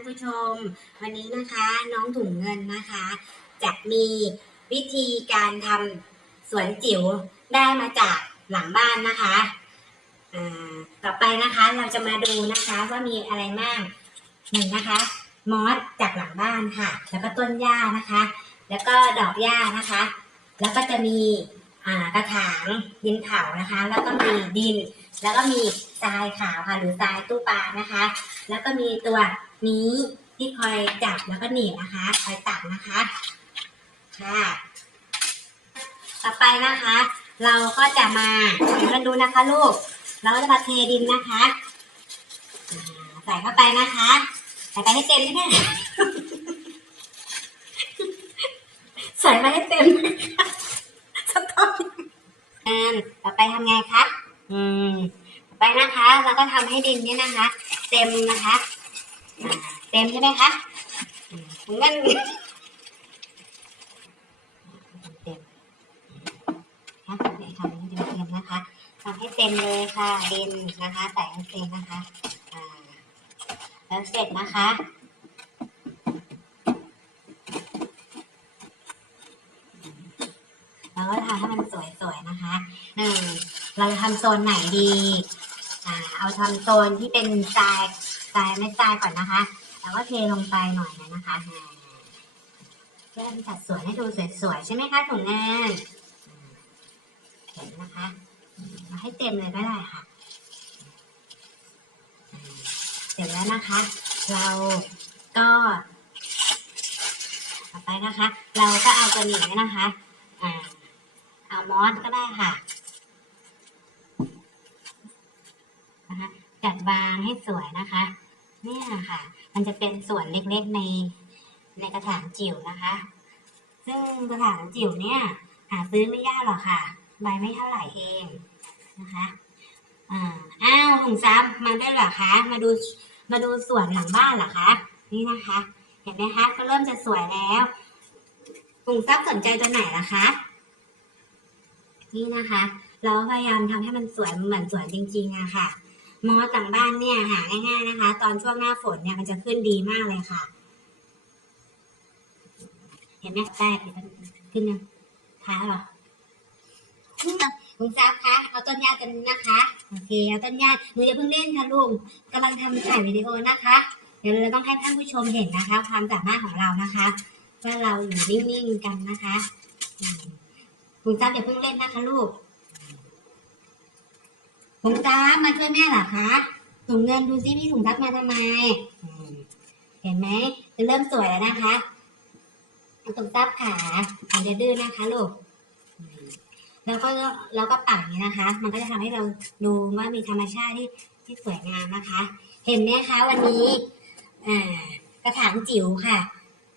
านผู้ชม วันนี้นะคะน้องถุงเงินนะคะ จะมีวิธีการทำสวนจิ๋วได้มาจากหลังบ้านนะคะต่อไปนะคะเราจะมาดูนะคะว่ามีอะไรบ้างหนึ่งนะคะ มอสจากหลังบ้านค่ะ แล้วก็ต้นหญ้านะคะ แล้วก็ดอกหญ้านะคะ แล้วก็จะมีกระถางดินเผานะคะ แล้วก็มีดิน แล้วก็มีทรายขาวค่ะหรือทรายตู้ปลานะคะ แล้วก็มีตัวนี้ที่คอยจับแล้วก็หนีบนะคะ คอยตักนะคะค่ะ ต่อไปนะคะ เราก็จะมาเดี๋ยวกันดูนะคะลูก เราก็จะมาเทดินนะคะใส่เข้าไปนะคะใส่ไปให้เต็มใช่ไหมใส่ไปให้เต็มสต๊อปอ่าต่อไปทำไงคะ อืมไปนะคะเราก็ทำให้ดินเนี่ยนะคะ เต็มนะคะเต็มใช่ไหมคะอืมถุงเงินเต็มนะเดี๋ยวทำให้ดินเต็มนะคะทำให้เต็มเลยค่ะดินนะคะใส่ให้เต็มนะคะแล้วเสร็จนะคะเราก็ทำให้มันสวยๆนะคะหนึ่ง เราจะทำโซนไหนดีอ่าเอาทำโซนที่เป็นทรายทรายไม่ทรายก่อนนะคะแล้วก็เทลงไปหน่อยนะคะเพื่อจัดสวนให้ดูสวยๆใช่ไหมคะถุงงานอ่าเห็นนะคะมาให้เต็มเลยก็ได้ค่ะอ่าเสร็จแล้วนะคะ เราก็ต่อไปนะคะ เราก็เอาตัวหนี่นะคะอ่าเอามอสก็ได้ค่ะจัด วางให้สวยนะคะ เนี่ยค่ะ มันจะเป็นส่วนเล็กๆในในกระถางจิ๋วนะคะ ซึ่งกระถางจิ๋วเนี่ย หาซื้อไม่ยากหรอกค่ะ ใบไม่เท่าไหร่เองนะคะอ้าวถุงซับมาได้เหรอคะ มาดูมาดูสวนหลังบ้านเหรอคะ นี่นะคะ เห็นไหมคะ ก็เริ่มจะสวยแล้วถุงซับสนใจตัวไหนล่ะคะ นี่นะคะ เราพยายามทำให้มันสวยเหมือนสวนจริงๆอะค่ะ มอสต่างบ้านเนี่ยหาง่ายๆนะคะ ตอนช่วงหน้าฝนเนี่ยมันจะขึ้นดีมากเลยค่ะ เห็นไหมแตกขึ้นยังท้าหรอคุณซับคะเอาต้นหญ้ากันนะคะโอเคเอาต้นหญ้าหนูอย่าเพิ่งเล่นค่ะลุงกำลังทำถ่ายวิดีโอนะคะ เดี๋ยวเราต้องให้ท่านผู้ชมเห็นนะคะ ความสามารถของเรานะคะว่าเราอยู่นิ่งๆกันนะคะคุณซับอย่าเพิ่งเล่นนะคะลูก ถุงซับมาช่วยแม่เหรอคะถุงเงินดูซิพี่ถุงซับมาทำไมอืมเห็นไหมจะเริ่มสวยแล้วนะคะถุงซับขามันจะดื้อนะคะลูกอืมแล้วก็แล้วก็ปักอย่างนี้นะคะ มันก็จะทำให้เราดูว่ามีธรรมชาติที่ที่สวยงามนะคะ เห็นไหมคะวันนี้อ่ากระถางจิ๋วค่ะ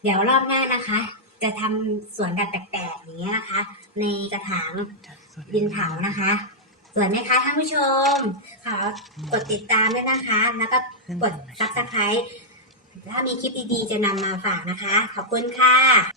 เดี๋ยวรอบหน้านะคะ จะทำสวนแบบแปลกๆอย่างนี้ยนะคะ ในกระถางดินเผานะคะ สวยไหมคะท่านผู้ชมขอกดติดตามด้วยนะคะ แล้วก็กดซับสไครต์ถ้ามีคลิปดีๆ จะนำมาฝากนะคะ ขอบคุณค่ะ